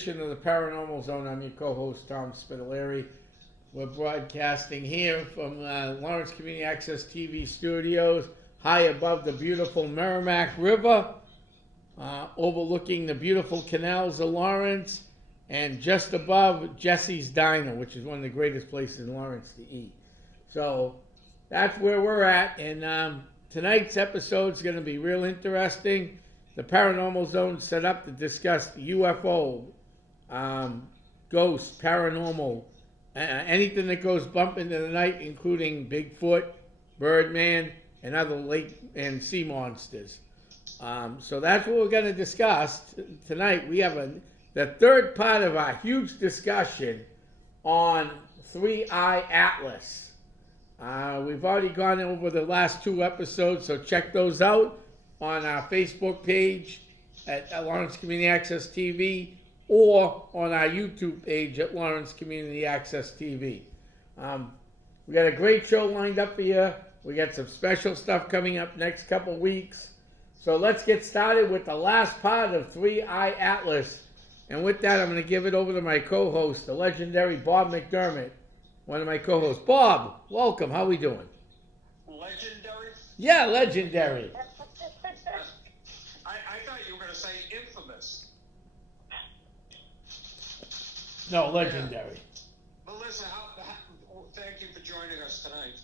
edition of the Paranormal Zone. I'm your co-host, Tom Spitalere. We're broadcasting here from Lawrence Community Access TV studios, high above the beautiful Merrimack River, overlooking the beautiful canals of Lawrence, and just above Jesse's Diner, which is one of the greatest places in Lawrence to eat. So that's where we're at, and tonight's episode is going to be real interesting. The Paranormal Zone set up to discuss UFO, ghosts, paranormal, anything that goes bump into the night, including Bigfoot, Birdman, and other lake and sea monsters. So that's what we're going to discuss tonight. We have the third part of our huge discussion on 3-Eye Atlas. We've already gone over the last two episodes, so check those out on our Facebook page at Lawrence Community Access TV or on our YouTube page at Lawrence Community Access TV. We got a great show lined up for you. We got some special stuff coming up next couple weeks. So let's get started with the last part of 3-Eye Atlas. And with that, I'm going to give it over to my co-host, the legendary Bob Mcdermott, one of my co-hosts. Bob, welcome. How we doing? Legendary? Yeah, legendary. I thought you were going to say infamous. No, legendary. Yeah. Melissa, thank you for joining us tonight.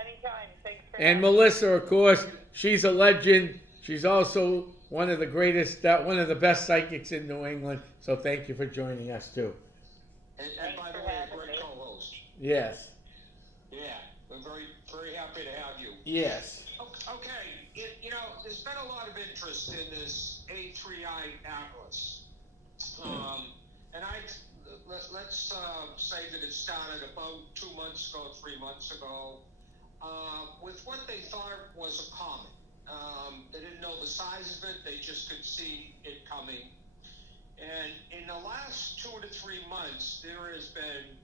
Anytime. Thanks for And Melissa, of course, she's a legend. She's also one of the greatest, one of the best psychics in New England. So thank you for joining us too. And by the way, a great co-host. Yes. Yeah, we're very, very happy to have you. Yes. Okay, there's been a lot of interest in this A3I Atlas. And let's say that it started about 2 months ago, 3 months ago, with what they thought was a comet. They didn't know the size of it, they just could see it coming. And in the last 2 to 3 months, there has been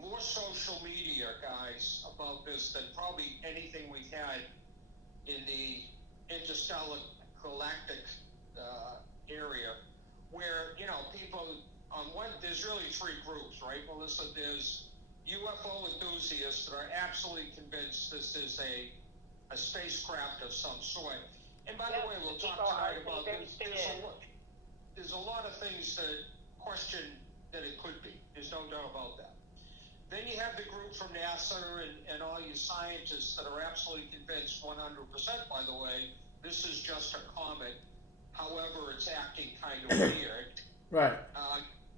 more social media, guys, about this than probably anything we've had in the interstellar galactic area, where, people on one, there's really three groups, right, Melissa? There's UFO enthusiasts that are absolutely convinced this is a spacecraft of some sort. And by the way, we'll talk tonight about this. There's a lot of things that question that it could be. There's no doubt about that. Then you have the group from NASA and all you scientists that are absolutely convinced 100%, by the way, this is just a comet. However, it's acting kind of weird. Right.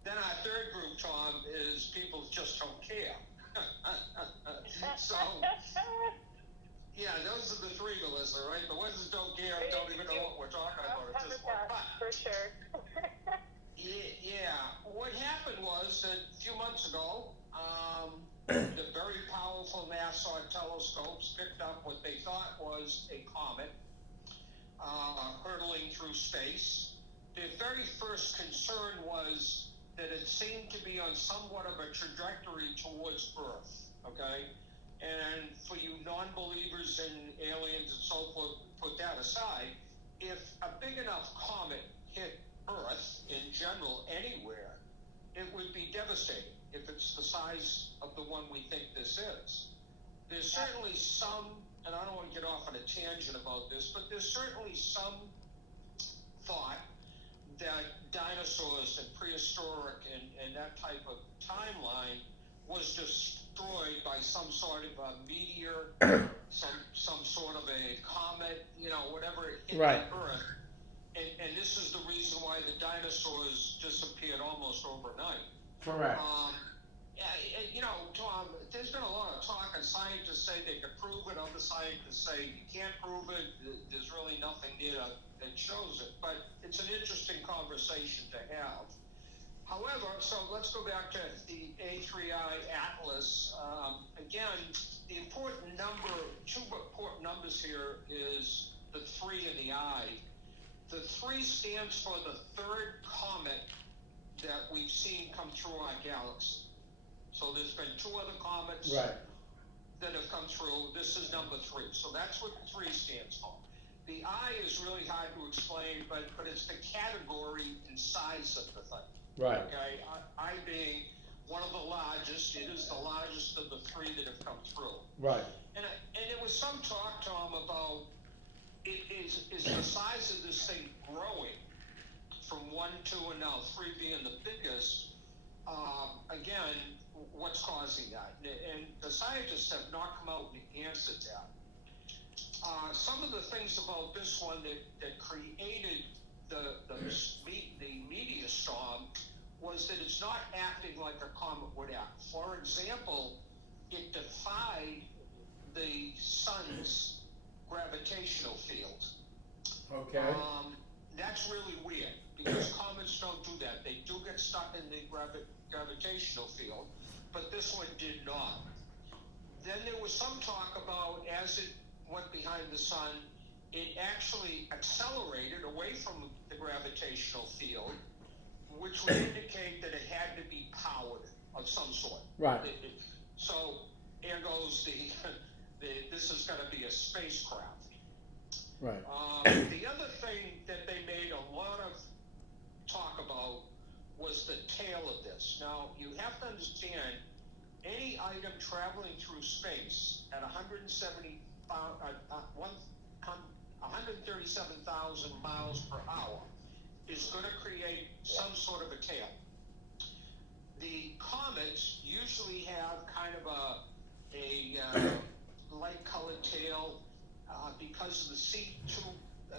Then our third group, Tom, is people just don't care. So, yeah, those are the three, Melissa, right? The ones that don't care don't even know what we're talking about at this point. But, for sure. yeah, what happened was that a few months ago, the very powerful NASA telescopes picked up what they thought was a comet hurtling through space. Their very first concern was that it seemed to be on somewhat of a trajectory towards Earth, okay? And for you non-believers in aliens and so forth, put that aside, if a big enough comet hit Earth in general anywhere, it would be devastating if it's the size of the one we think this is. There's certainly some, and I don't want to get off on a tangent about this, but there's certainly some thought that dinosaurs and prehistoric and that type of timeline was destroyed by some sort of a meteor, some sort of a comet, whatever hit right. the Earth. And this is the reason why the dinosaurs disappeared almost overnight. Correct. Tom, there's been a lot of talk, and scientists say they can prove it, other scientists say you can't prove it, there's really nothing there that shows it, but it's an interesting conversation to have. However, so let's go back to the A3I Atlas. Again, the important number, two important numbers here is the 3 and the I. The 3 stands for the third comet that we've seen come through our galaxy. So there's been 2 other comets right. that have come through. This is number 3. So that's what the 3 stands for. the eye is really hard to explain, but it's the category and size of the thing. Right. Okay, I being one of the largest, it is the largest of the three that have come through. Right. And there was some talk, Tom, about is the size of this thing growing from 1, 2, and now 3 being the biggest. Again, what's causing that? And the scientists have not come out and answered that. Some of the things about this one that created the media storm was that it's not acting like a comet would act. For example, it defied the sun's gravitational field. Okay. That's really weird because comets don't do that. They do get stuck in the gravitational field, but this one did not. Then there was some talk about as it went behind the sun, it actually accelerated away from the gravitational field, which would indicate that it had to be powered of some sort. Right. So here goes this is going to be a spacecraft. Right. The other thing that they made a lot of talk about was the tail of this. Now, you have to understand, any item traveling through space at 137,000 miles per hour is going to create some sort of a tail. The comets usually have kind of a light-colored tail because of the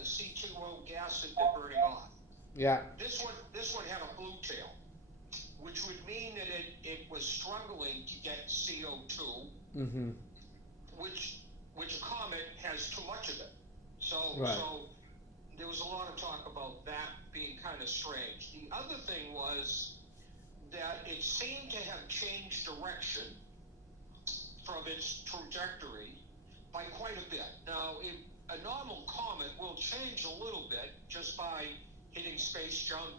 C2O gas that they're burning off. Yeah. This one had a blue tail, which would mean that it was struggling to get CO2, Mm-hmm. which a comet has too much of it. So there was a lot of talk about that being kind of strange. The other thing was that it seemed to have changed direction from its trajectory by quite a bit. Now, a normal comet will change a little bit just by hitting space junk,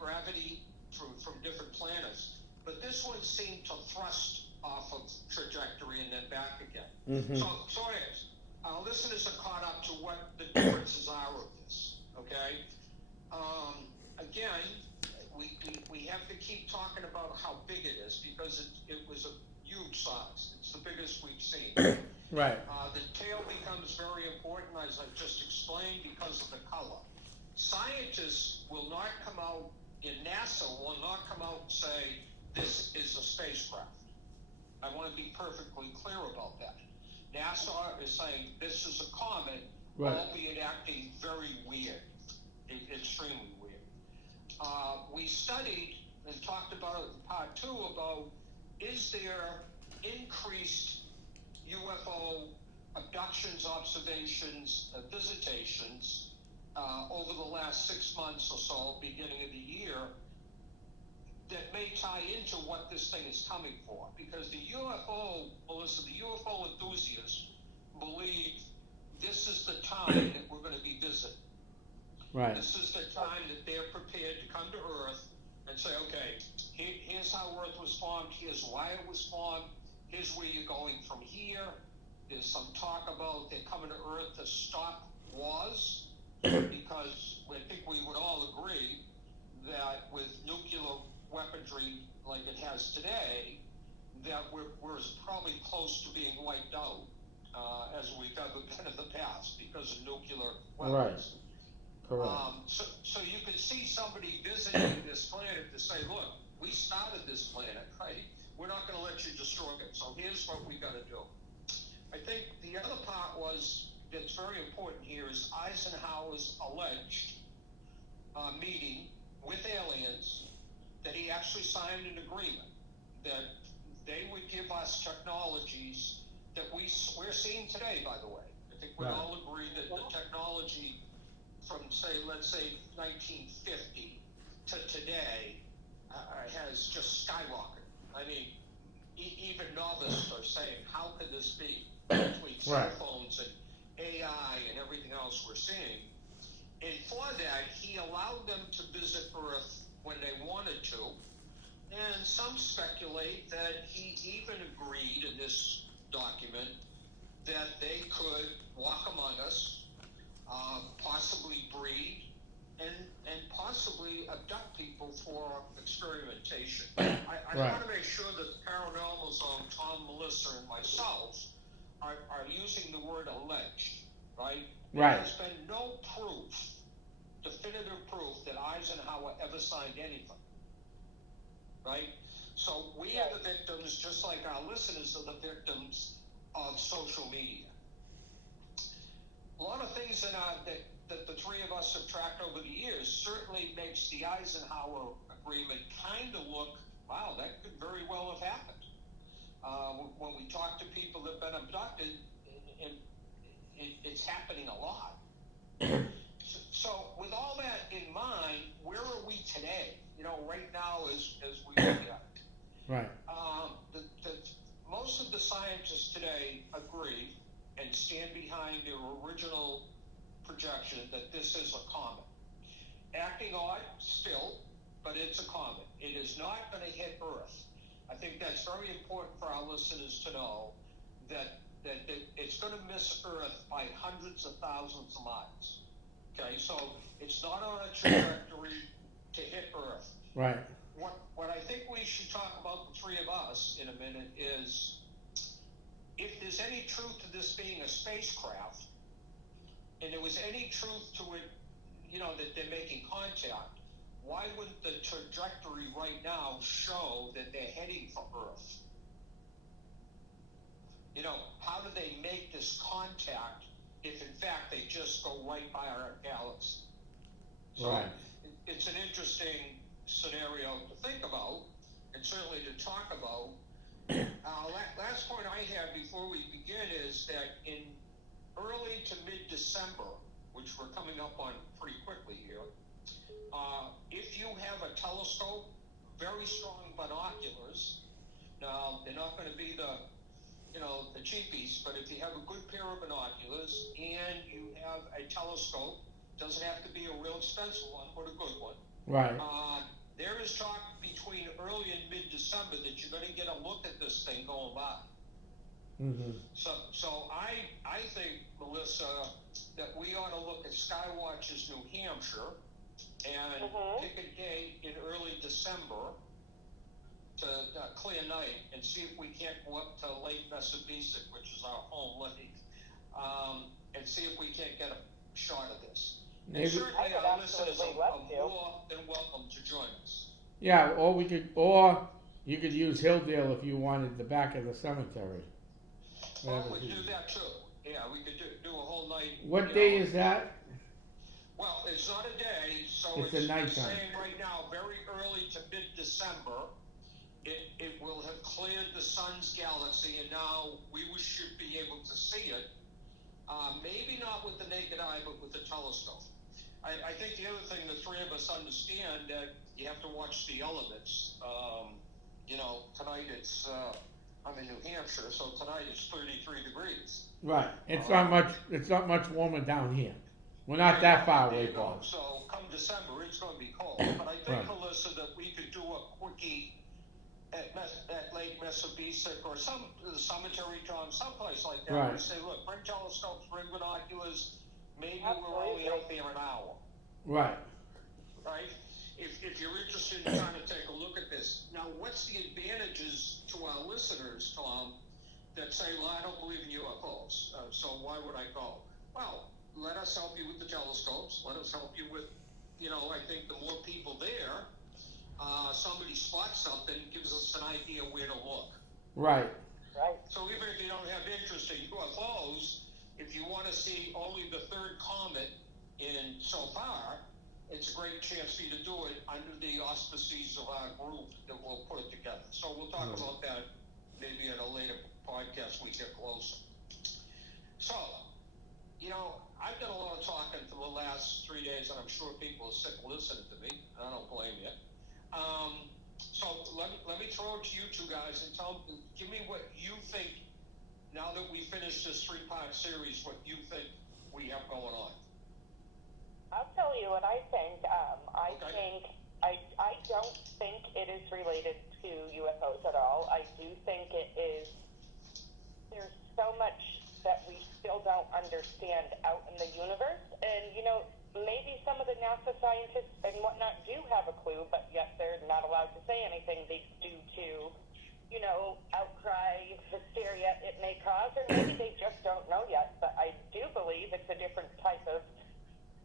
gravity from different planets. But this one seemed to thrust off of trajectory and then back again. Mm-hmm. So anyways, our listeners are caught up to what the differences are of this, okay? Again, we have to keep talking about how big it is because it was a huge size. It's the biggest we've seen. Right. The tail becomes very important, as I just explained, because of the color. Scientists will not come out, and NASA will not come out and say, this is a spacecraft. I want to be perfectly clear about that. NASA is saying this is a comet, right, albeit acting very weird, extremely weird. We studied and talked about it in part 2 about is there increased UFO abductions, observations, visitations over the last 6 months or so, beginning of the year, that may tie into what this thing is coming for. Because the UFO, Melissa, the UFO enthusiasts believe this is the time that we're going to be visited. right, This is the time that they're prepared to come to Earth and say, okay, here's how Earth was formed, here's why it was formed, here's where you're going from here. There's some talk about they're coming to Earth to stop wars, because I think we would all agree that with nuclear weaponry like it has today, that we're probably close to being wiped out as we've ever been in the past because of nuclear weapons. Right. Correct. So you could see somebody visiting this planet to say, look, we started this planet, right? We're not going to let you destroy it. So here's what we got to do. I think the other part that's very important here is Eisenhower's alleged meeting with aliens, that he actually signed an agreement that they would give us technologies that we're seeing today, by the way. I think we all agree that the technology from, let's say 1950 to today has just skyrocketed. I mean, even novices are saying, how could this be? Between cell phones and AI and everything else we're seeing. And for that, he allowed them to visit Earth when they wanted to. And some speculate that he even agreed in this document that they could walk among us, possibly breed, and possibly abduct people for experimentation. I Right. want to make sure that Paranormal Zone, Tom, Melissa, and myself are using the word alleged, right? Right. There's been no proof, definitive proof, that Eisenhower ever signed anything, right? So we are the victims, just like our listeners are the victims of social media. A lot of things that the three of us have tracked over the years certainly makes the Eisenhower agreement kind of look, wow, that could very well have happened. When we talk to people that have been abducted, it's happening a lot. So with all that in mind, where are we today? Right now as we look at it. Right. Most of the scientists today agree and stand behind their original projection that this is a comet. Acting odd still, but it's a comet. It is not going to hit Earth. I think that's very important for our listeners to know that it's going to miss Earth by hundreds of thousands of miles. Okay, so it's not on a trajectory to hit Earth. Right. What I think we should talk about, the three of us, in a minute, is if there's any truth to this being a spacecraft, and there was any truth to it, that they're making contact, why wouldn't the trajectory right now show that they're heading for Earth? How do they make this contact if in fact they just go right by our galaxy? So Right. it's an interesting scenario to think about, and certainly to talk about. Last point I have before we begin is that in early to mid-December, which we're coming up on pretty quickly here, if you have a telescope, very strong binoculars, now they're not going to be the cheapies, but if you have a good pair of binoculars and you have a telescope, doesn't have to be a real expensive one, but a good one. Right. There is talk between early and mid-December that you're going to get a look at this thing going by. Mm-hmm. So I think, Melissa, that we ought to look at Skywatch's New Hampshire and pick a date in early December to clear night and see if we can't go up to Lake Messabeesic, which is our home lake, and see if we can't get a shot of this. Maybe. And certainly our listeners are absolutely love more than welcome to join us. Yeah, or you could use Hilldale if you wanted the back of the cemetery. Well, we could do that too. Yeah, we could do a whole night. What day is that? Well, it's not a day, so It's a nighttime. saying right now, very early to mid-December, it will have cleared the sun's galaxy, and now we should be able to see it. Maybe not with the naked eye, but with the telescope. I think the other thing the three of us understand that you have to watch the elements. Tonight I'm in New Hampshire, so tonight it's 33 degrees. Right. It's not much warmer down here. We're not that far away, Bob. So come December, it's going to be cold. But I think, Right. Melissa, that we could do a quickie at Lake Messabeesic or some cemetery, Tom, someplace like that. Right. We say, look, bring telescopes, bring binoculars. Maybe we're only out there an hour, Right. right? If you're interested in trying to take a look at this. Now, what's the advantages to our listeners, Tom, that say, well, I don't believe in UFOs, so why would I go? Well, let us help you with the telescopes. Let us help you with, I think the more people there, somebody spots something, gives us an idea where to look. Right. Right. So even if you don't have interest in UFOs, if you want to see only the third comet in so far, it's a great chance for you to do it under the auspices of our group that will put it together. So we'll talk about that maybe at a later podcast we get closer. So, I've done a lot of talking for the last 3 days, and I'm sure people are sick of listening to me. I don't blame you. So let me throw it to you two guys and give me what you think, now that we finished this 3-part series, what you think we have going on. I'll tell you what I think. Okay. I don't think it is related to UFOs at all. I do think it is. There's so much that we still don't understand out in the universe. And, maybe some of the NASA scientists and whatnot do have a clue, but yet they're not allowed to say anything due to, outcry, hysteria it may cause, or maybe they just don't know yet. But I do believe it's a different type of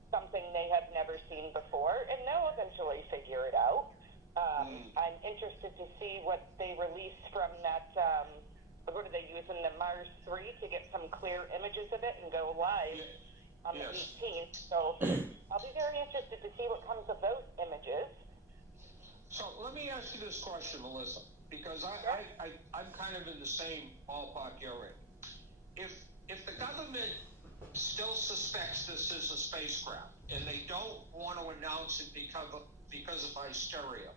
something they have never seen before, and they'll eventually figure it out. I'm interested to see what they release from that, what are they using, the Mars 3 to get some clear images of it and go live on the 18th. So I'll be very interested to see what comes of those images. So let me ask you this question, Melissa, because I'm kind of in the same ballpark you're in. If the government still suspects this is a spacecraft and they don't want to announce it because of hysteria,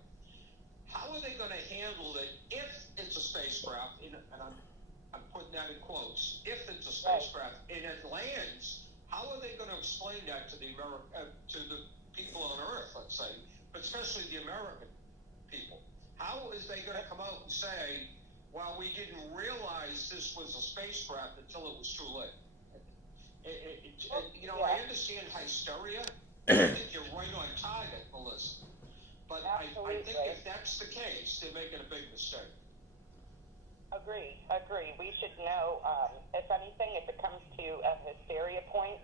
how are they going to handle it if it's a spacecraft? And I'm putting that in quotes. If it's a spacecraft and it lands, how are they going to explain that to the people on Earth, let's say, but especially the American people? How is they going to come out and say, well, we didn't realize this was a spacecraft until it was too late? I understand hysteria. I think you're right on target, Melissa. But I think if that's the case, they're making a big mistake. Agree. We should know, if anything, if it comes to a hysteria point,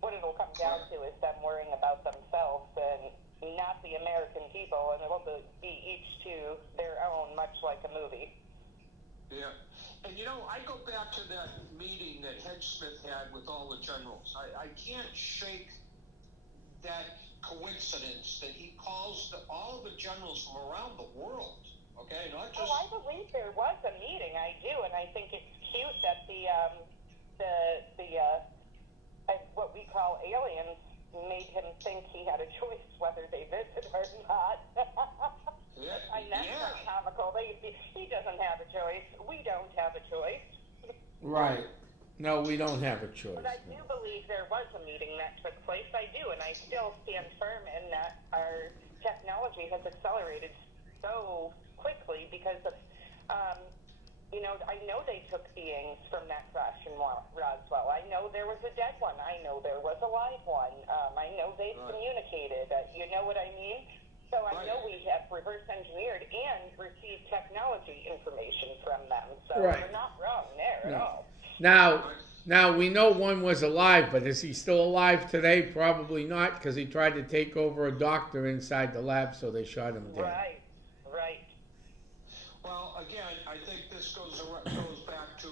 what it'll come down to is them worrying about themselves and not the American people, and it'll be each to their own, much like a movie. Yeah. And I go back to that meeting that Smith had with all the generals. I can't shake that coincidence that he calls all of the generals from around the world. Okay, not just. I believe there was a meeting. I do, and I think it's cute that the what we call aliens made him think he had a choice whether they visit or not. I find that comical. He doesn't have a choice. We don't have a choice. Right. No, we don't have a choice. But I do believe there was a meeting that took place. I do, and I still stand firm in that our technology has accelerated so quickly because of, I know they took beings from that crash in Roswell. I know there was a dead one. I know there was a live one. I know they've communicated. You know what I mean? So I know we have reverse engineered and received technology information from them. So we're not wrong there at all. Now we know one was alive, but is he still alive today? Probably not, because he tried to take over a doctor inside the lab, so they shot him dead. Right. Well, again, I think this goes back to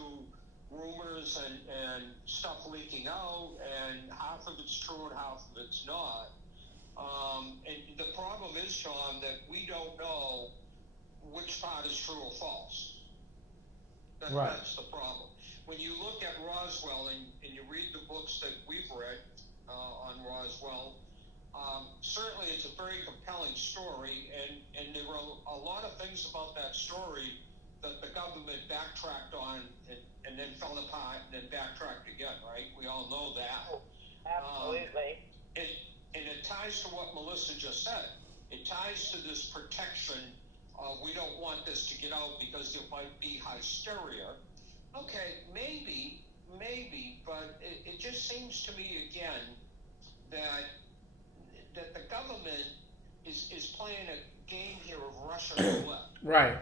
rumors and stuff leaking out, and half of it's true and half of it's not. And the problem is, Tom, that we don't know which part is true or false. That's the problem. When you look at Roswell and you read the books that we've read on Roswell, certainly it's a very compelling story, and there were a lot of things about that story that the government backtracked on and then fell apart and then backtracked again, right? We all know that. Absolutely. And it ties to what Melissa just said. It ties to this protection of we don't want this to get out because there might be hysteria. Okay, maybe, but it just seems to me again that the government is playing a game here of Russian roulette. Right.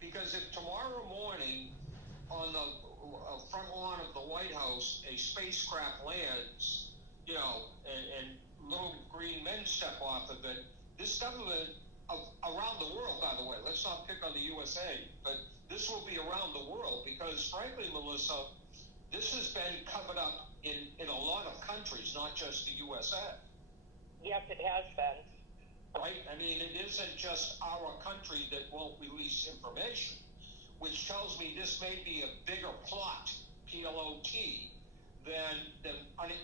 Because if tomorrow morning on the front lawn of the White House a spacecraft lands, and little green men step off of it, this government around the world, by the way, let's not pick on the USA, but this will be around the world because, frankly, Melissa, this has been covered up in a lot of countries, not just the USA. Yes, it has been. Right? I mean, it isn't just our country that won't release information, which tells me this may be a bigger plot, P-L-O-T, than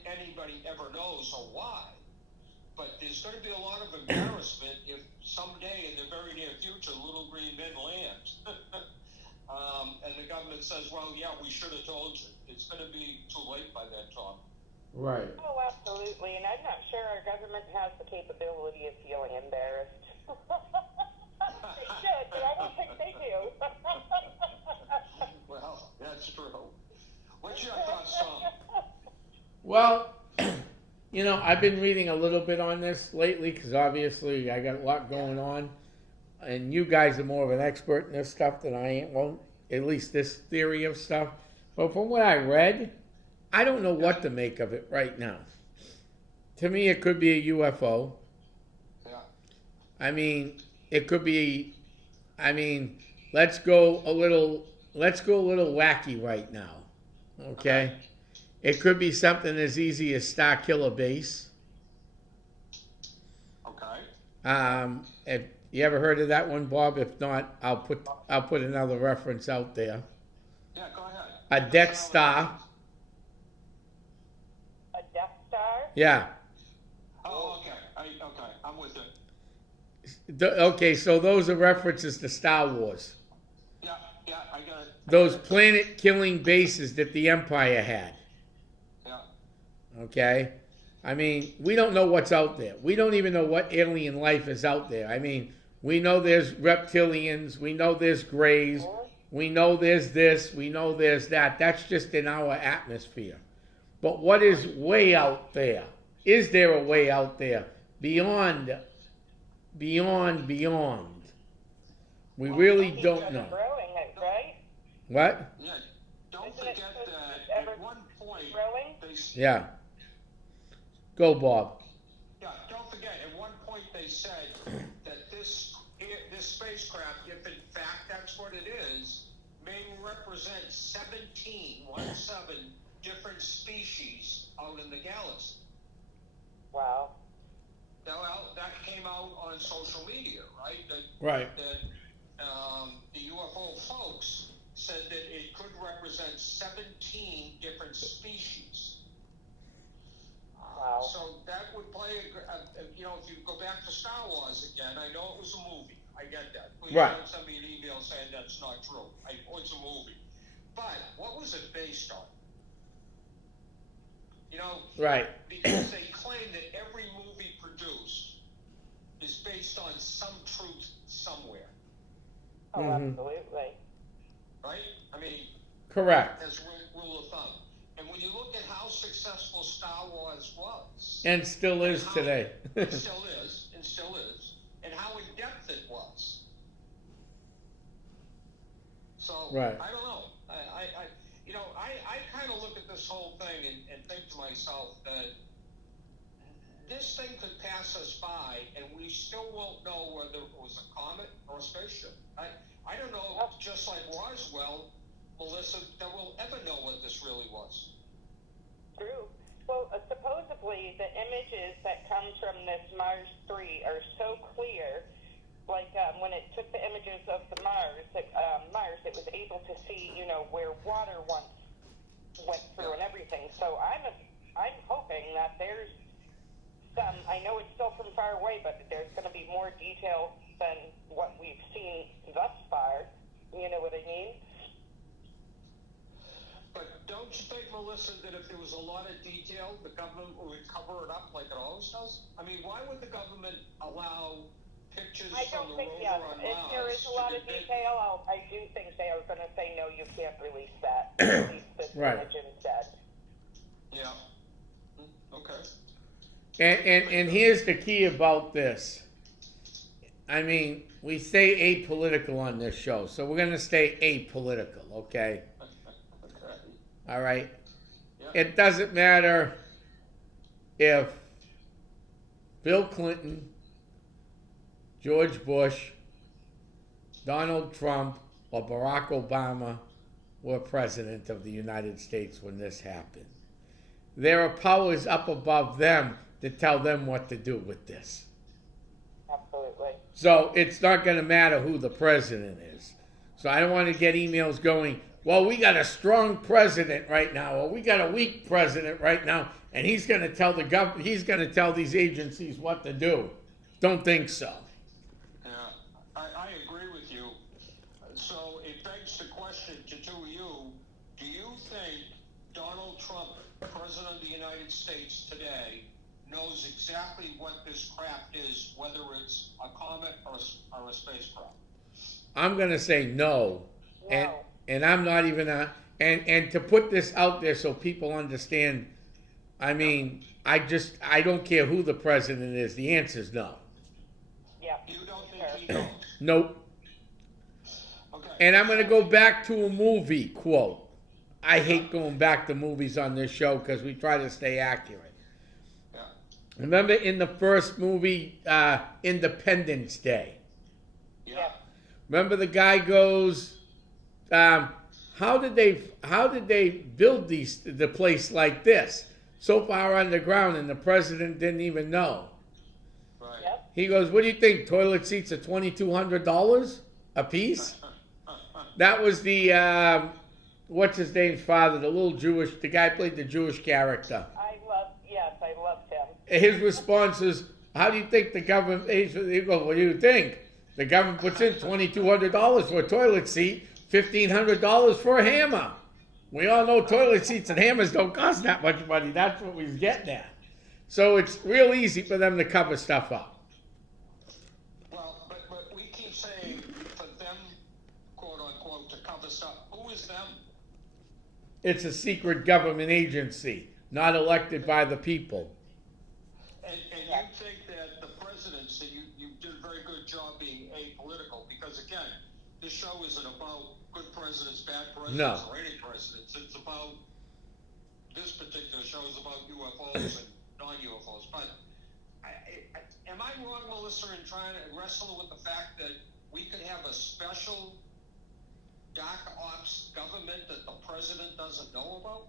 anybody ever knows or why. But there's going to be a lot of embarrassment if someday in the very near future little green men land. And the government says, well, yeah, we should have told you. It's going to be too late by then, Tom. Right. Oh, absolutely. And I'm not sure our government has the capability of feeling embarrassed. They should, but I don't think they do. Well, that's true. What's your Well, you know, I've been reading a little bit on this lately because obviously I got a lot going on, and you guys are more of an expert in this stuff than I am. Well, at least this theory of stuff. But from what I read, I don't know what to make of it right now. To me, it could be a UFO. Yeah. I mean, it could be. I mean, let's go a little wacky right now. Okay. It could be something as easy as Star Killer Base. Okay. If you ever heard of that one, Bob? If not, I'll put another reference out there. Yeah, go ahead. A Death Star. A Death Star? Yeah. Oh, okay. Okay, I'm with you. Okay, so those are references to Star Wars. Yeah, I got it. Those planet-killing bases that the Empire had. Yeah. Okay? I mean, we don't know what's out there. We don't even know what alien life is out there. I mean, we know there's reptilians. We know there's greys. We know there's this. We know there's that. That's just in our atmosphere. But what is way out there? Is there a way out there? Beyond? We really don't know. Growing, right? What? Yeah. Don't Isn't it forget supposed to that be ever at one point growing? Yeah. Go, Bob. Yeah, don't forget, at one point they said that this spacecraft, if in fact that's what it is, may represent 17 different species out in the galaxy. Wow. Now, that came out on social media, right? Right. That the UFO folks said that it could represent 17 different species. Wow. So that would play, if you go back to Star Wars again, I know it was a movie. I get that. Please Right. don't send me an email saying that's not true. It's a movie. But what was it based on? Right. Because they claim that every movie produced is based on some truth somewhere, Oh, absolutely. right? I mean, Correct. as rule of thumb. And when you look at how successful Star Wars was, And still is today. it still is, and how in depth it was. So Right. I don't know. I kind of look at this whole thing and think to myself that this thing could pass us by, and we still won't know whether it was a comet or a spaceship. I don't know. Just like Roswell, Melissa, that we'll ever know what this really was. True. Well, supposedly the images that come from this Mars 3 are so clear. Like when it took the images of the Mars, it was able to see, where water once went through and everything. So I'm hoping that there's some. I know it's still from far away, but there's going to be more detail than what we've seen thus far. You know what I mean? But don't you think, Melissa, that if there was a lot of detail, the government would cover it up like it always does? I mean, why would the government allow pictures I from don't the think, rover yeah, on if Mars there is a to lot be of big? detail, I do think they are going to say, no, you can't release that. Release this Right. image instead. Yeah. Okay. And here's the key about this. I mean, we stay apolitical on this show, so we're going to stay apolitical, okay? Okay. All right? Yeah. It doesn't matter if Bill Clinton, George Bush, Donald Trump, or Barack Obama were president of the United States when this happened. There are powers up above them that tell them what to do with this. Absolutely. So it's not going to matter who the president is. So I don't want to get emails going, well, we got a strong president right now, or we got a weak president right now, and he's going to tell the government, he's going to tell these agencies what to do. Don't think so. Yeah, I agree with you. So it begs the question to two of you. Do you think Donald Trump, President of the United States today, knows exactly what this craft is, whether it's a comet or a spacecraft? I'm going to say no. And I'm not even and to put this out there so people understand I mean, I don't care who the president is. The answer's no. Yeah. You don't think he knows? Nope. Okay. And I'm going to go back to a movie quote. I hate going back to movies on this show because we try to stay accurate. Yeah. Remember in the first movie, Independence Day? Yeah. Remember the guy goes, how did they build the place like this? So far underground, and the president didn't even know. Right. Yep. He goes, what do you think? Toilet seats are $2,200 a piece? That was the, what's his name's father, the guy played the Jewish character. I loved him. His response is, how do you think the government, he goes, what do you think? The government puts in $2,200 for a toilet seat, $1,500 for a hammer. We all know toilet seats and hammers don't cost that much money. That's what we was getting at. So it's real easy for them to cover stuff up. Well, but we keep saying for them, quote unquote, to cover stuff. Who is them? It's a secret government agency, not elected by the people. And you think that the presidency, you did a very good job being apolitical, because again, this show isn't about good presidents, bad presidents, or any presidents. It's about, this particular show is about UFOs and non-UFOs. But am I wrong, Melissa, in trying to wrestle with the fact that we could have a special dark ops government that the president doesn't know about?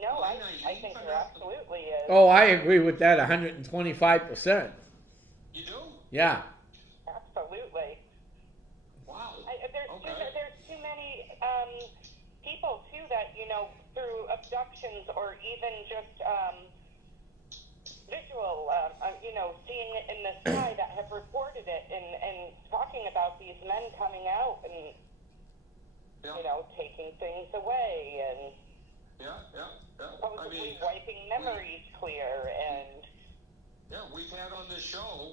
No, I think there absolutely is. Oh, I agree with that 125%. You do? Yeah. Absolutely. Wow. There's too many people too that, through abductions or even just visual, seeing it in the sky, that have reported it and talking about these men coming out and taking things away and supposedly wiping memories clear and. Yeah, we've had on this show.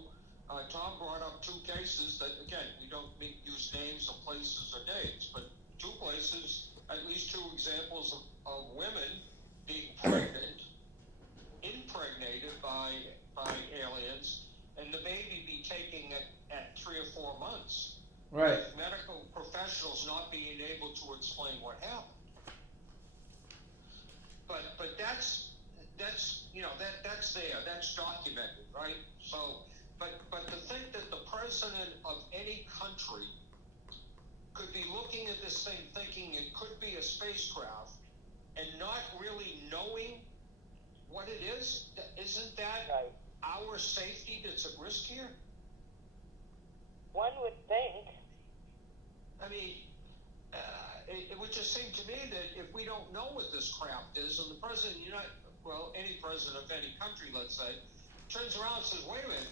Tom brought up two cases that, again, we don't use names of places or dates, but two places, at least two examples of women being impregnated by aliens, and the baby be taking it at 3 or 4 months. Right. With medical professionals not being able to explain what happened. But that's there, that's documented, right? So, but to think that the president of any country could be looking at this thing thinking it could be a spacecraft and not really knowing what it is, isn't that Right. our safety that's at risk here? One would think. I mean, it would just seem to me that if we don't know what this craft is, and the president, any president of any country, let's say, turns around and says, wait a minute,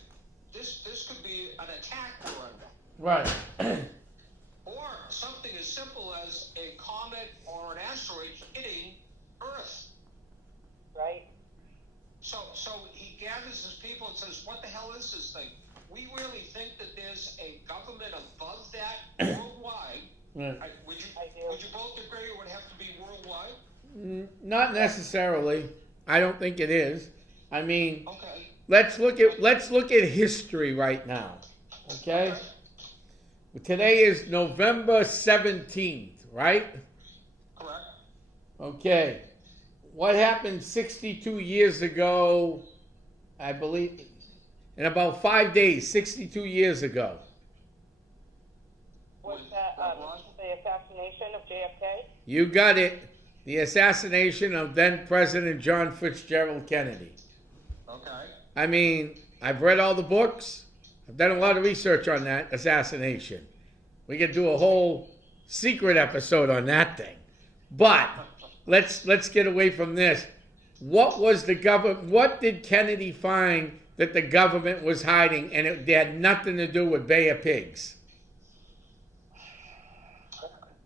this could be an attack we're under. Right. Or something as simple as a comet or an asteroid hitting Earth. Right. So he gathers his people and says, what the hell is this thing? We really think that there's a government above that worldwide. Right. Would you do. both agree it would have to be worldwide? Not necessarily. I don't think it is. I mean, Okay. let's look at history right now. Okay? Today is November 17th, right? Correct. Okay. What happened 62 years ago, I believe, in about 5 days, 62 years ago? Was that the assassination of JFK? You got it. The assassination of then President John Fitzgerald Kennedy. Okay. I mean, I've read all the books. I've done a lot of research on that assassination. We could do a whole secret episode on that thing. But let's get away from this. What was the government? What did Kennedy find that the government was hiding, and it had nothing to do with Bay of Pigs?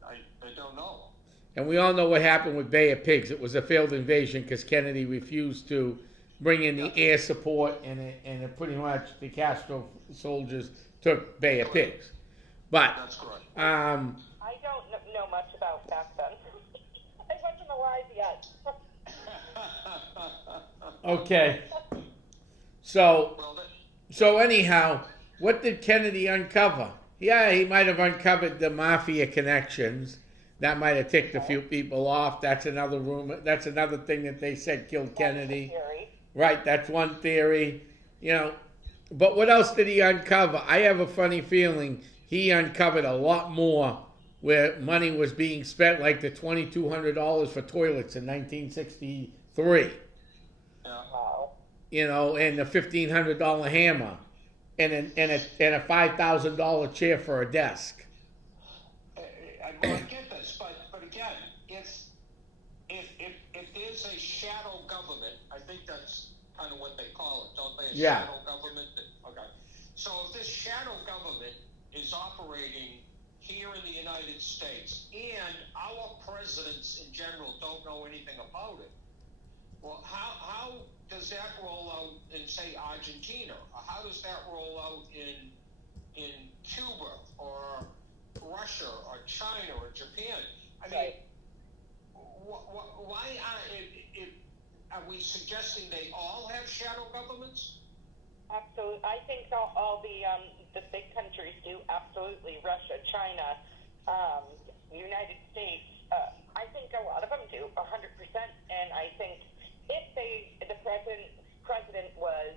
I don't know. And we all know what happened with Bay of Pigs. It was a failed invasion because Kennedy refused to bring in the air support, and it pretty much the Castro soldiers took Bay of Pigs. But That's correct. I don't know much about back then. I wasn't alive yet. Okay. So, Well, that, so anyhow, what did Kennedy uncover? Yeah, he might have uncovered the mafia connections. That might have ticked a few people off. That's another rumor. That's another thing that they said killed Kennedy. Theory. Right, that's one theory. You know, but what else did he uncover? I have a funny feeling he uncovered a lot more where money was being spent, like the $2,200 for toilets in 1963. yeah. Wow. You know, and the $1,500 hammer, and a $5,000 chair for a desk. Well, I get this, but again, if there's a shadow government, I think that's kind of what they call it, don't they? A Yeah. shadow government. Okay. So if this shadow government is operating here in the United States, and our presidents in general don't know anything about it, well, how does that roll out in, say, Argentina? Or how does that roll out in Cuba or Russia or China or Japan? I mean, Right. why are we suggesting they all have shadow governments? Absolutely. I think all the big countries do. Absolutely. Russia, China, United States. I think a lot of them do, 100%. And I think if the president was,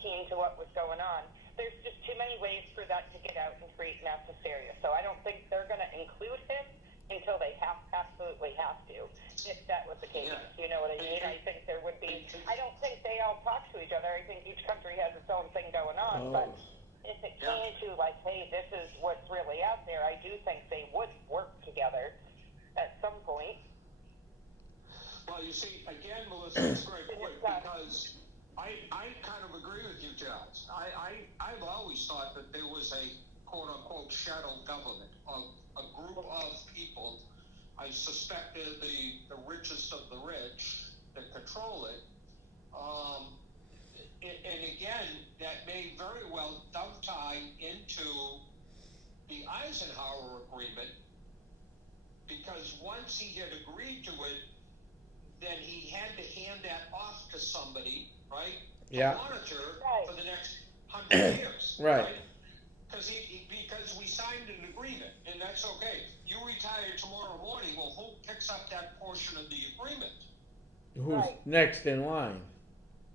keen to what was going on, there's just too many ways for that to get out and create mass hysteria. So I don't think they're going to include him until they absolutely have to. If that was the case, Yeah. you know what I mean? I think there would be. I don't think they all talk to each other. I think each country has its own thing going on. Oh. But if it came to like, hey, this is what's really out there, I do think they would work together at some point. Well, you see, again, Melissa, it's a great point because I kind of agree with you, Giles. I've always thought that there was a quote-unquote shadow government of a group of people. I suspect they're the richest of the rich that control it. And again, that may very well dovetail into the Eisenhower Agreement, because once he had agreed to it, then he had to hand that off to somebody, right? Yeah. To monitor Right. for the next 100 years. Right. Because we signed an agreement, and that's okay. You retire tomorrow morning, well, who picks up that portion of the agreement? Who's Right. next in line?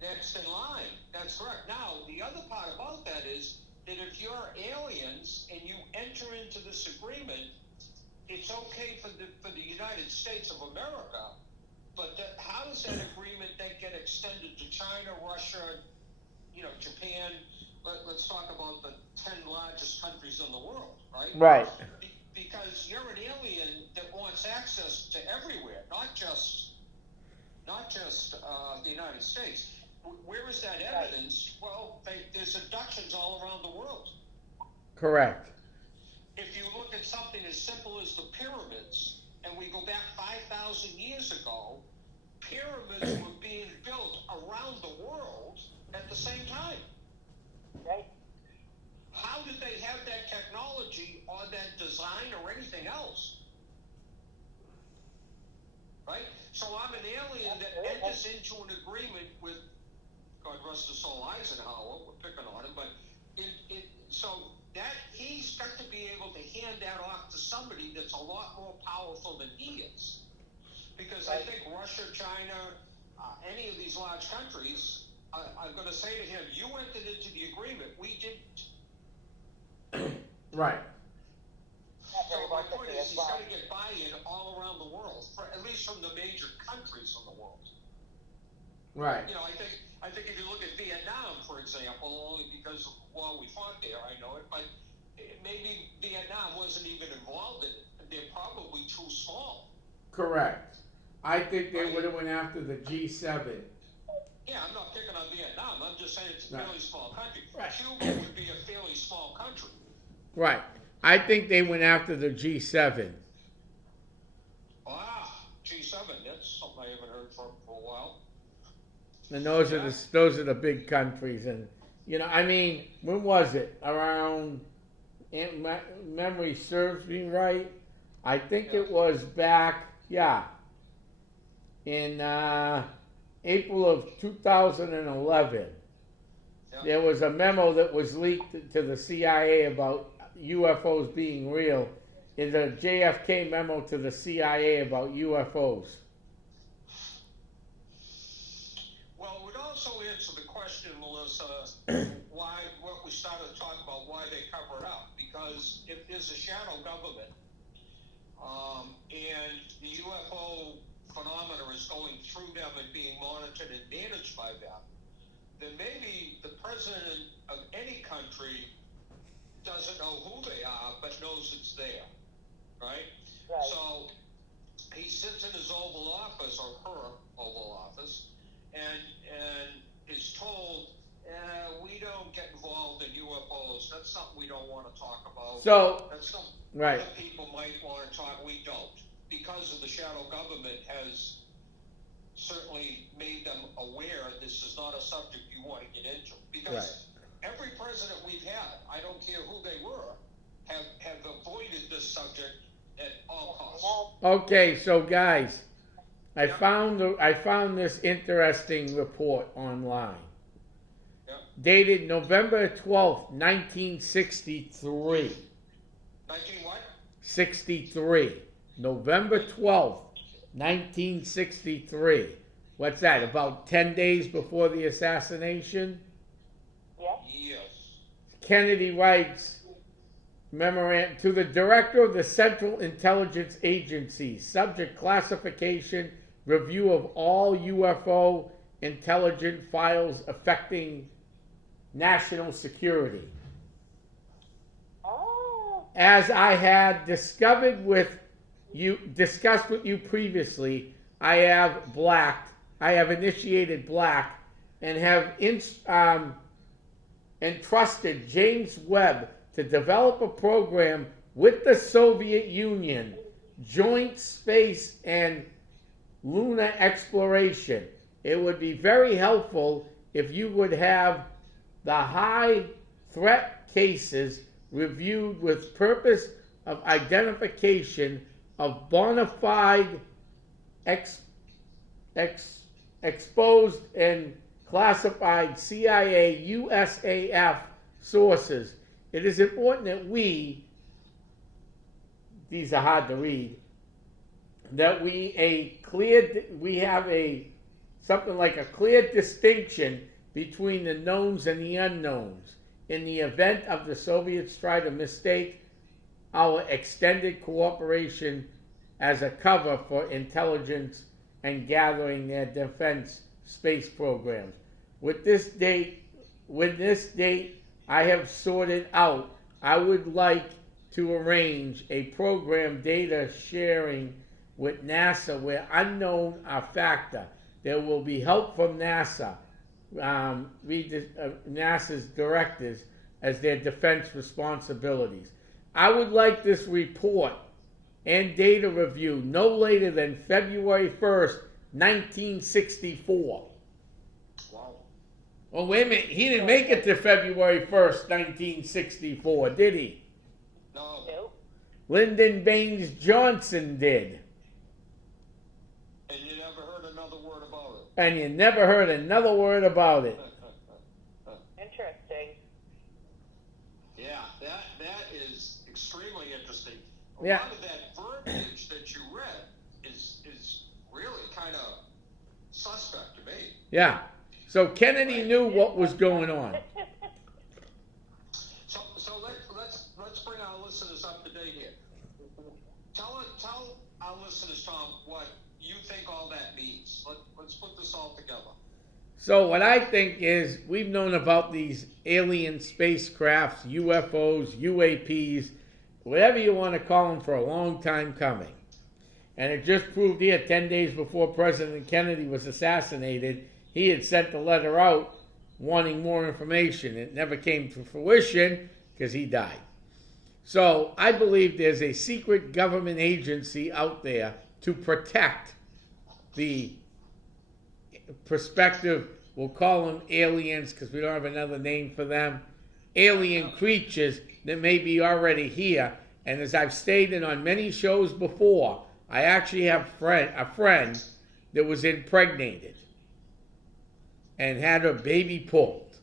Next in line. That's correct. Now, the other part about that is that if you're aliens and you enter into this agreement, it's okay for the United States of America, but how does that agreement then get extended to China, Russia, Japan? Let's talk about the 10 largest countries in the world, right? Right. Because you're an alien that wants access to everywhere, not just the United States. Where is that evidence? Well, there's abductions all around the world. Correct. If you look at something as simple as the pyramids, and we go back 5,000 years ago, pyramids were being built around the world at the same time. Right. How did they have that technology or that design or anything else? Right? So I'm an alien that enters into an agreement with, God rest his soul, Eisenhower. We're picking on him, but so that he's got to be able to hand that off to somebody that's a lot more powerful than he is. Because I think Russia, China, any of these large countries are going to say to him, you entered into the agreement, we didn't. Right. So my point is, he's got to get buy-in all around the world, at least from the major countries in the world. Right. I think if you look at Vietnam, for example, only because we fought there, I know it, but maybe Vietnam wasn't even involved in it. They're probably too small. Correct. I think they would have went after the G7. Yeah, I'm not picking on Vietnam. I'm just saying it's a fairly small country. Right. Cuba would be a fairly small country. Right. I think they went after the G7. G7, that's something I haven't heard from for a while. And those are the big countries, and I mean, when was it? Around, memory serves me right, I think it was back, in April of 2011, Yeah. there was a memo that was leaked to the CIA about UFOs being real. Is a JFK memo to the CIA about UFOs. Well, it would also answer the question, Melissa, what we started to talk about, why they cover it up. Because if there's a shadow government, and the UFO phenomena is going through them and being monitored and managed by them, then maybe the president of any country doesn't know who they are, but knows it's there, right? Right. So he sits in his Oval Office, or her Oval Office, and is told, we don't get involved in UFOs. That's something we don't want to talk about. So, That's something right. other people might want to talk. We don't, because of the shadow government has certainly made them aware this is not a subject you want to get into. Because every president we've had, I don't care who they were, have avoided this subject at all costs. Okay, so guys, I found this interesting report online. Yeah. Dated November 12th, 1963. 19 what? 63. November 12th, 1963. What's that, about 10 days before the assassination? Yes. Yes. Kennedy writes, memorandum to the director of the Central Intelligence Agency, subject classification, review of all UFO intelligence files affecting national security. Oh. As I had discussed with you previously, I have initiated black and have entrusted James Webb to develop a program with the Soviet Union, joint space and lunar exploration. It would be very helpful if you would have the high threat cases reviewed with purpose of identification of bona fide exposed and classified CIA, USAF sources. It is important that these are hard to read, that we have something like a clear distinction between the knowns and the unknowns in the event of the Soviets try to mistake our extended cooperation as a cover for intelligence and gathering their defense space programs. With this date I have sorted out, I would like to arrange a program data sharing with NASA where unknown are factor. There will be help from NASA, NASA's directors as their defense responsibilities. I would like this report and data review no later than February 1st, 1964. Wow. Oh, wait a minute. He didn't make it to February 1st, 1964, did he? No. Nope. Lyndon Baines Johnson did. And you never heard another word about it. And you never heard another word about it. Interesting. Yeah, that is extremely interesting. A Yeah. lot of that verbiage that you read is really kind of suspect to me. Yeah. So Kennedy knew what was going on. So let's bring our listeners up to date here. Tell our listeners, Tom, what you think all that means. Let's put this all together. So what I think is we've known about these alien spacecrafts, UFOs, UAPs, whatever you want to call them, for a long time coming. And it just proved here 10 days before President Kennedy was assassinated, he had sent a letter out wanting more information. It never came to fruition because he died. So I believe there's a secret government agency out there to protect the prospective, we'll call them aliens because we don't have another name for them, alien creatures that may be already here. And as I've stated on many shows before, I actually have a friend that was impregnated. and had her baby pulled.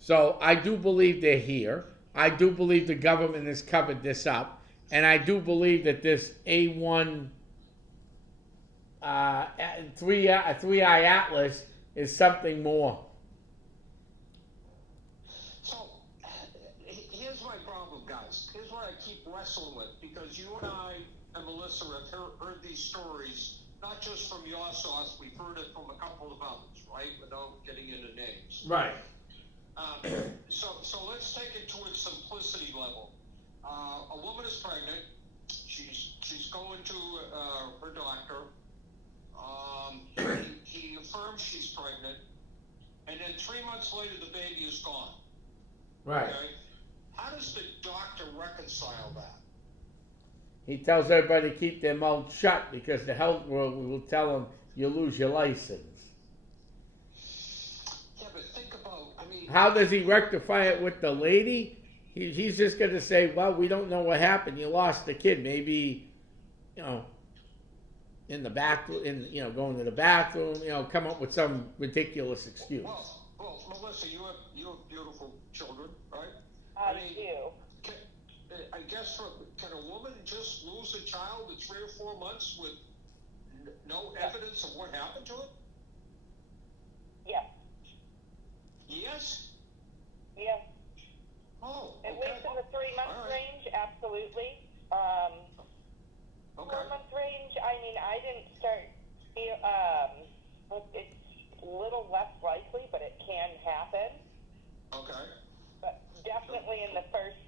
So I do believe they're here. I do believe the government has covered this up. And I do believe that this A1 three-eye atlas is something more. So, here's my problem, guys. Here's what I keep wrestling with, because you and I and Melissa have heard these stories, not just from your source, we've heard it from a couple of others, right? Without getting into names. Right. So let's take it to its simplicity level. A woman is pregnant. She's going to her doctor. He affirms she's pregnant, and then 3 months later the baby is gone. Right. Okay? How does the doctor reconcile that? He tells everybody to keep their mouth shut because the health world will tell them you lose your license. Yeah, but think about, I mean... How does he rectify it with the lady? He's just going to say, well, we don't know what happened. You lost the kid. Maybe, in the bathroom, going to the bathroom, come up with some ridiculous excuse. Well, Melissa, you have beautiful children, right? I do. I guess, can a woman just lose a child in 3 or 4 months with no evidence of what happened to it? Yes. Yes? Yes. Oh, At okay. least in the 3 month All right. range, absolutely. Okay. 4 month range, I mean, I didn't start, it's a little less likely, but it can happen. Okay. But definitely in the first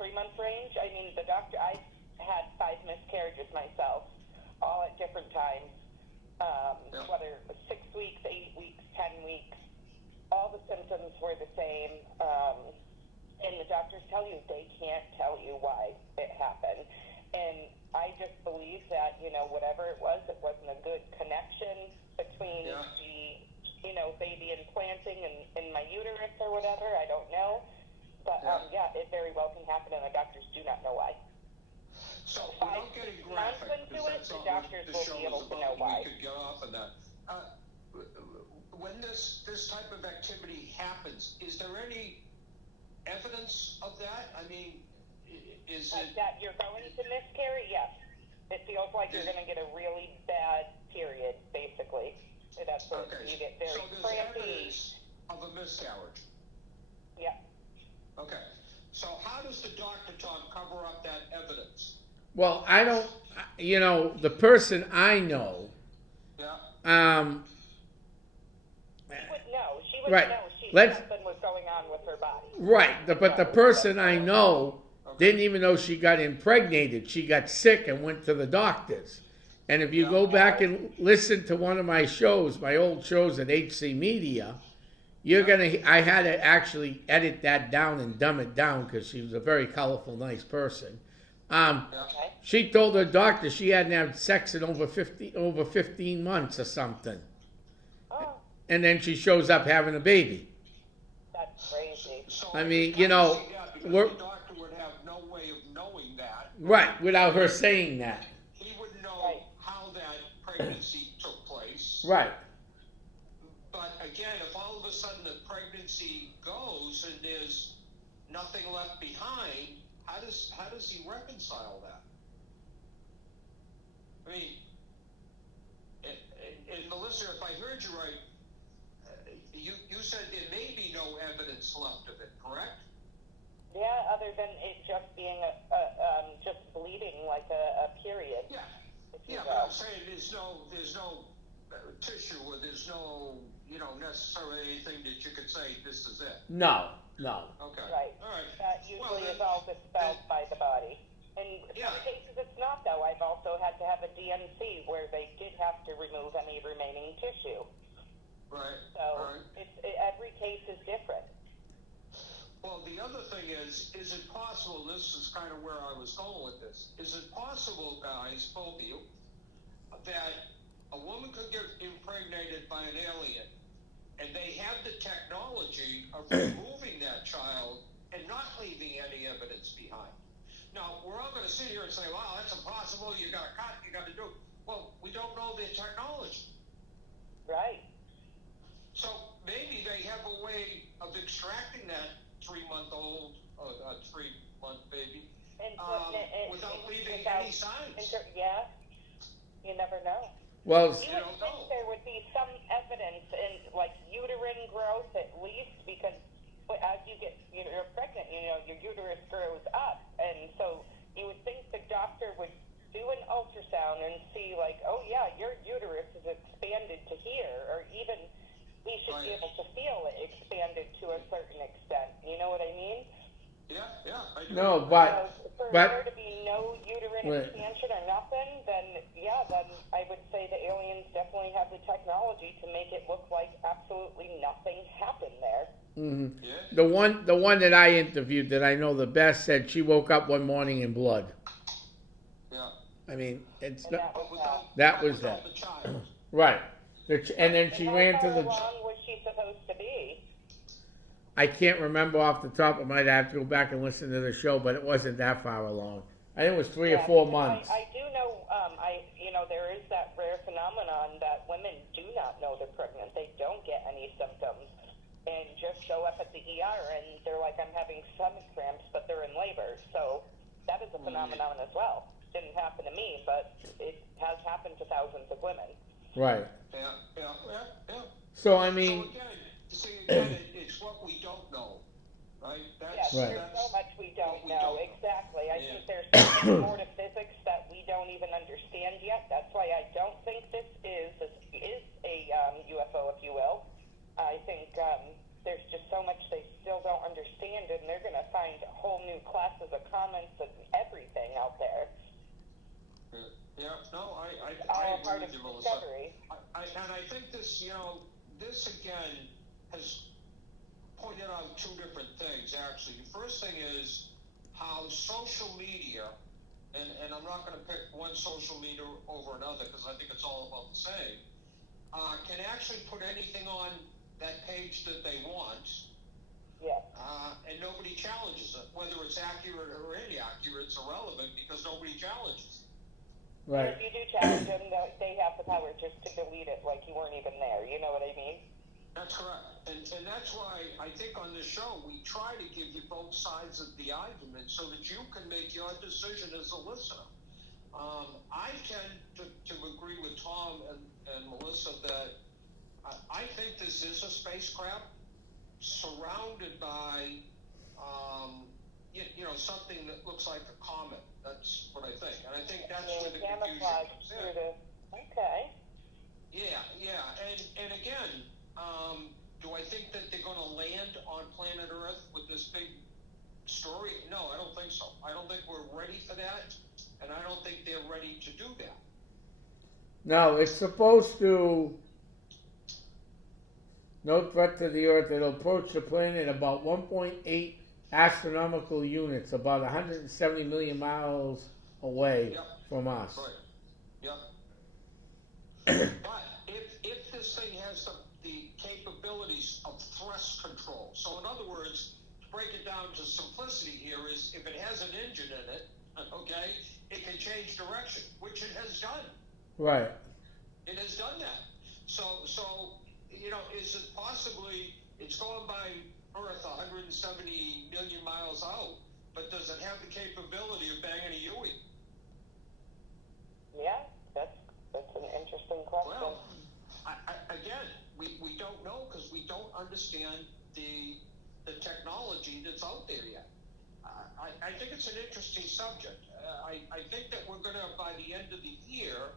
3 month range, I mean, the doctor, I had 5 miscarriages myself, all at different times, whether it was 6 weeks, 8 weeks, 10 weeks, all the symptoms were the same. And the doctors tell you they can't tell you why it happened. And I just believe that, whatever it wasn't a good connection between the, baby implanting in my uterus or whatever. I don't know. But, it very well can happen, and the doctors do not know why. So, 5 without getting months graphic, into because it, that's the not doctors what the will show be able is to about, know why. we could get off on that. When this type of activity happens, is there any evidence of that? I mean, is it... That you're going to miscarry? Yes. It feels like you're going to get a really bad period, basically. That's what Okay, you get very so there's crampy. evidence of a miscarriage. Yeah. Okay, so how does the doctor, Tom, cover up that evidence? Well, I don't, the person I know, Yeah. She would know. She would Right. know Let's- something was going on with her body. right, but the person I know didn't even know she got impregnated. She got sick and went to the doctors. And if you go back and listen to one of my shows, my old shows at HC Media, I had to actually edit that down and dumb it down because she was a very colorful, nice person. Okay. She told her doctor she hadn't had sex in over 15 months or something. Oh, And then she shows up having a baby. that's crazy. So I mean, because we're- the doctor would have no way of knowing that. Right, without her saying that. He would know Right. how that pregnancy took place. Right. But again, if all of a sudden the pregnancy goes and there's nothing left behind, how does he reconcile that? I mean, and Melissa, if I heard you right, you said there may be no evidence left of it, correct? Yeah, other than it just being just bleeding like a period. Yeah. if you Yeah, will. but I'm saying there's no tissue or there's no necessarily anything that you could say this is it. No. Okay. Right. All right. That usually Well, then- is all dispelled by the body. And in Yeah. some cases it's not, though. I've also had to have a DNC where they did have to remove any remaining tissue. Right. So All right. every case is different. Well, the other thing is it possible, this is kind of where I was going with this, is it possible, guys, both of you, that a woman could get impregnated by an alien and they have the technology of removing that child and not leaving any evidence behind? Now, we're all going to sit here and say, wow, that's impossible, you got to cut, you got to do. Well, we don't know the technology. Right. maybe they have a way of extracting that 3-month-old, or a 3-month baby, And putting it without leaving without any signs. yeah, you never know. Well, You would don't think know. there would be some evidence in, like, uterine growth at least, because as you're pregnant, your uterus grows up, and so you would think the doctor would do an ultrasound and see, like, oh yeah, your uterus is expanded to here, or even he should be Right. able to feel it expanded to a certain extent. You know what I mean? Yeah, I do. no, but For but- there to be no uterine Right. expansion or nothing, then I would say the aliens definitely have the technology to make it look like absolutely nothing happened there. mhm. Yeah. The one that I interviewed that I know the best said she woke up one morning in blood. Yeah. I mean, it's And not, that was that was without that. the child. Right. And then she and ran how to far the. along was she supposed to be? I can't remember off the top. I might have to go back and listen to the show, but it wasn't that far along. I think it was 3 or 4 because months. I do know, there is that rare phenomenon that women do not know they're pregnant. They don't get any symptoms and just show up at the ER and they're like, I'm having stomach cramps, but they're in labor. So that is a phenomenon as well. Didn't happen to me, but it has happened to thousands of women. Right. Yeah. So I mean, So again, it's what we don't know, right? Yes, Right. there's so much we don't what we know. don't know. Exactly. I Yeah. think there's so much more to physics that we don't even understand yet. That's why I don't think this is a UFO, if you will. I think there's just so much they still don't understand, and they're going to find whole new classes of comments and everything out there. Yeah, no, I All agree part with of you, Melissa. discovery. And I think this, this again has pointed out two different things, actually. The first thing is how social media, and I'm not going to pick one social media over another because I think it's all about the same, can actually put anything on that page that they want, Yeah. and nobody challenges it. Whether it's accurate or inaccurate, it's irrelevant because nobody challenges it. right. If you do challenge them, they have the power just to delete it like you weren't even there. You know what I mean? That's correct. And that's why I think on this show we try to give you both sides of the argument so that you can make your decision as a listener. I tend to agree with Tom and Melissa that I think this is a spacecraft surrounded by, something that looks like a comet. That's what I think. And I think that's where the confusion Camouflage comes through in. Okay. Yeah. And again, do I think that they're going to land on planet Earth with this big story? No, I don't think so. I don't think we're ready for that, and I don't think they're ready to do that. No, it's supposed to. No threat to the Earth. It'll approach the planet about 1.8 astronomical units, about 170 million miles away Yep. from us. Right. Yep. But if this thing has the capabilities of thrust control, so in other words, to break it down to simplicity here is if it has an engine in it, okay, it can change direction, which it has done. Right. It has done that. So is it possibly it's going by Earth 170 million miles out, but does it have the capability of banging a Yui? Yeah, that's an interesting question. Well, again, we don't know because we don't understand the technology that's out there yet. I think it's an interesting subject. I think that we're going to, by the end of the year,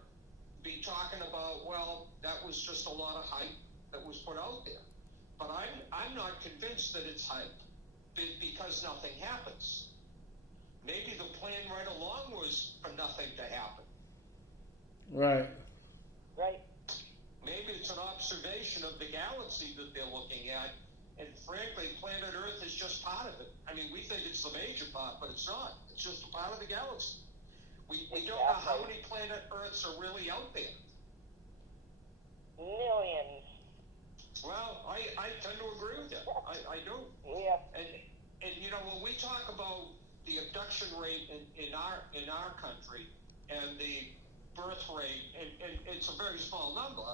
be talking about, well, that was just a lot of hype that was put out there. But I'm not convinced that it's hype because nothing happens. Maybe the plan right along was for nothing to happen. Right. Right. Maybe it's an observation of the galaxy that they're looking at, and frankly, planet Earth is just part of it. I mean, we think it's the major part, but it's not. It's just a part of the galaxy. We don't know how many planet Earths are really out there. Millions. Well, I tend to agree with you. I do. Yeah. And when we talk about the abduction rate in our country and the birth rate, and it's a very small number,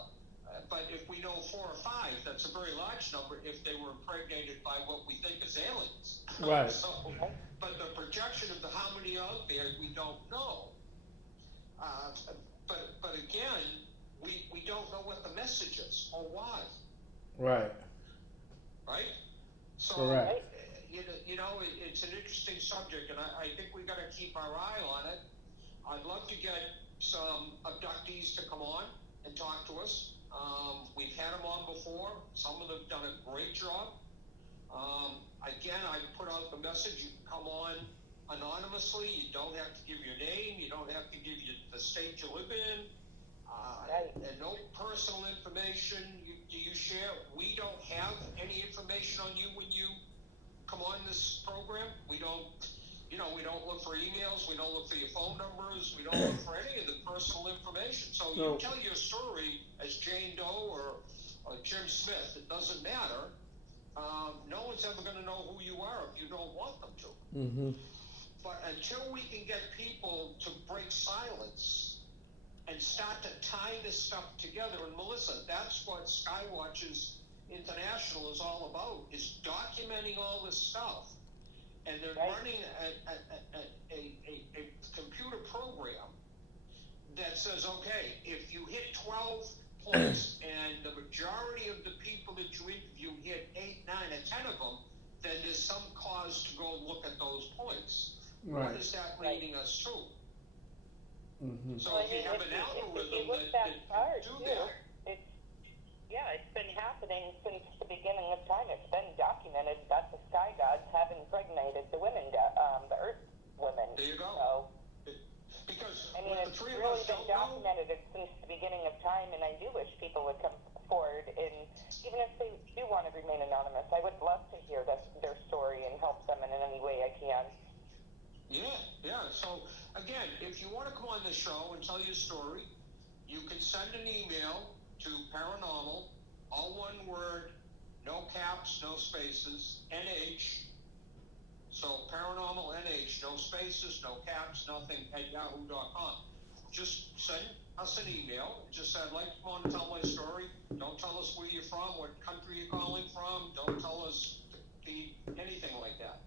But if we know 4 or 5, that's a very large number if they were impregnated by what we think is aliens. Right. So, but the projection of how many out there, we don't know. But again, we don't know what the message is or why. Right. Right? So, Correct. it's an interesting subject, and I think we got to keep our eye on it. I'd love to get some abductees to come on and talk to us. We've had them on before. Some of them have done a great job. Again, I put out the message. You can come on anonymously. You don't have to give your name. You don't have to give the state you live in. And no personal information you share. We don't have any information on you when you come on this program. We don't look for emails. We don't look for your phone numbers. We don't look for any of the personal information. So you tell your story as Jane Doe or Jim Smith. It doesn't matter. No one's ever going to know who you are if you don't want them to. Mm-hmm. But until we can get people to break silence and start to tie this stuff together, and Melissa, that's what Skywatches International is all about, is documenting all this stuff. And they're running a computer program that says, okay, if you hit 12 points and the majority of the people that you interview hit 8, 9, or 10 of them, then there's some cause to go look at those points. Right. What is that leading us to? Mm-hmm. So if you have an algorithm that do that. It's been happening since the beginning of time. It's been documented that the sky gods have impregnated the women, the Earth women. There you go. So, because it's really been documented since the beginning of time, and I do wish people would come forward, and even if they do want to remain anonymous, I would love to hear their story and help them in any way I can. Yeah. So, again, if you want to come on the show and tell your story, you can send an email to Paranormal, all one word, no caps, no spaces, NH. So Paranormal NH, no spaces, no caps, nothing, at yahoo.com. Just send us an email. Just say, I'd like to come on and tell my story. Don't tell us where you're from, what country you're calling from. Don't tell us anything like that.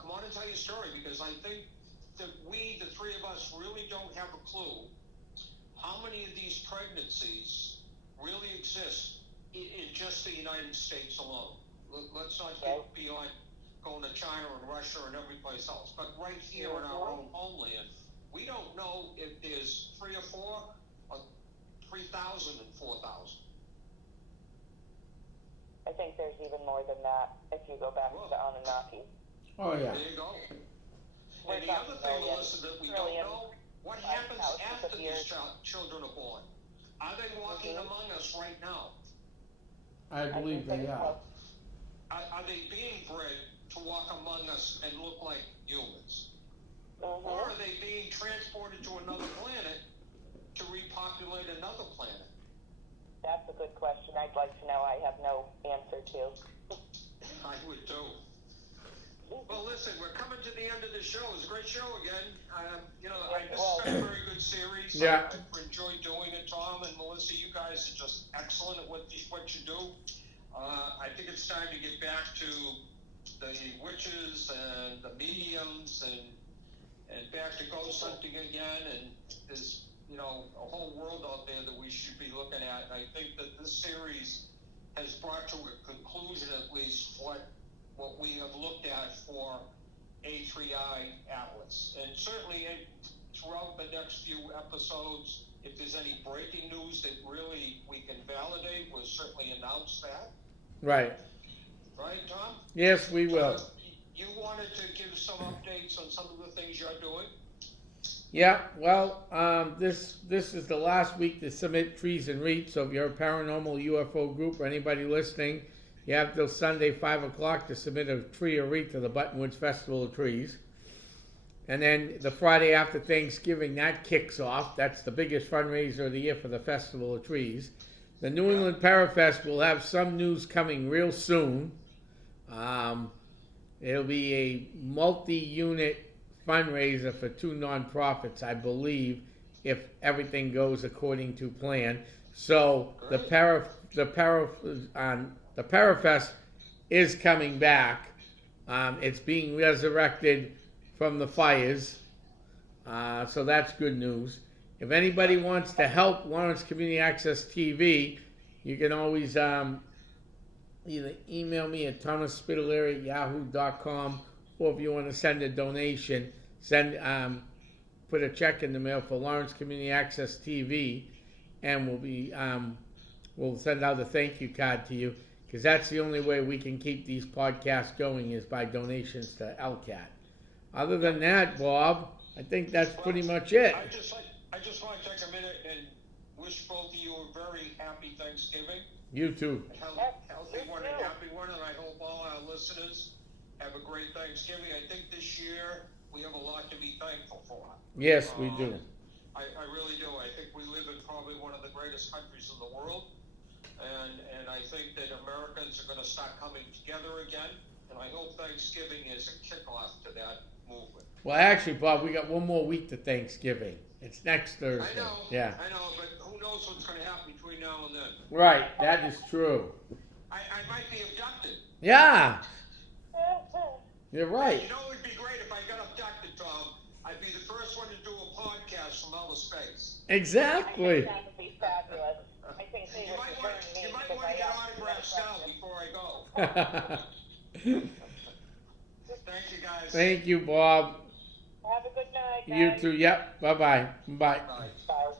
Come on and tell your story, because I think that we, the three of us, really don't have a clue how many of these pregnancies really exist in just the United States alone. Let's not get beyond going to China and Russia and every place else, but right here in our own homeland, we don't know if there's 3 or 4 or 3,000 and 4,000. I think there's even more than that if you go back to Anunnaki. Oh, yeah. There you go. And the other thing, Melissa, that we don't know, what happens after these children are born? Are they walking among us right now? I believe they are. Are they being bred to walk among us and look like humans? Or are they being transported to another planet to repopulate another planet? That's a good question. I'd like to know. I have no answer to. I would too. Well, listen, we're coming to the end of the show. It was a great show again. This has been a very good series. Yeah. I've enjoyed doing it. Tom and Melissa, you guys are just excellent at what you do. I think it's time to get back to the witches and the mediums and back to ghost hunting again. And there's, a whole world out there that we should be looking at. And I think that this series has brought to a conclusion, at least, what we have looked at for A3I Atlas. And certainly throughout the next few episodes, if there's any breaking news that really we can validate, we'll certainly announce that. Right. Right, Tom? Yes, we will. You wanted to give some updates on some of the things you're doing? Yeah, well, this is the last week to submit trees and REIT, so if you're a paranormal UFO group or anybody listening, you have till Sunday 5 o'clock to submit a tree or REIT to the Buttonwoods Festival of Trees. And then the Friday after Thanksgiving, that kicks off. That's the biggest fundraiser of the year for the Festival of Trees. The New England Parafest will have some news coming real soon. It'll be a multi-unit fundraiser for 2 nonprofits, I believe, if everything goes according to plan. So the Great. Parafest is coming back. It's being resurrected from the fires. So that's good news. If anybody wants to help Lawrence Community Access TV, you can always either email me at thomasspitalere@yahoo.com, or if you want to send a donation, put a check in the mail for Lawrence Community Access TV, and we'll send out a thank you card to you, because that's the only way we can keep these podcasts going is by donations to LCAT. Other than that, Bob, I think that's pretty much it. I just want to take a minute and wish both of you a very happy Thanksgiving. You too. A healthy one and happy one, and I hope all our listeners have a great Thanksgiving. I think this year we have a lot to be thankful for. Yes, we do. I really do. I think we live in probably one of the greatest countries in the world, and I think that Americans are going to start coming together again, and I hope Thanksgiving is a kickoff to that movement. Well, actually, Bob, we got one more week to Thanksgiving. It's next Thursday. I know, Yeah. I know, but who knows what's going to happen between now and then. Right, that is true. I might be abducted. Yeah, you're right. You know it would be great if I got abducted, Tom. I'd be the first one to do a podcast from outer space. I Exactly. think that would be fabulous. I think they You would might burn want me to because get I asked autographs them now questions. before I go. Thank you, guys. Thank you, Bob. Have a good night, You guys. too. Yep. Bye-bye. Bye. Bye. Bye.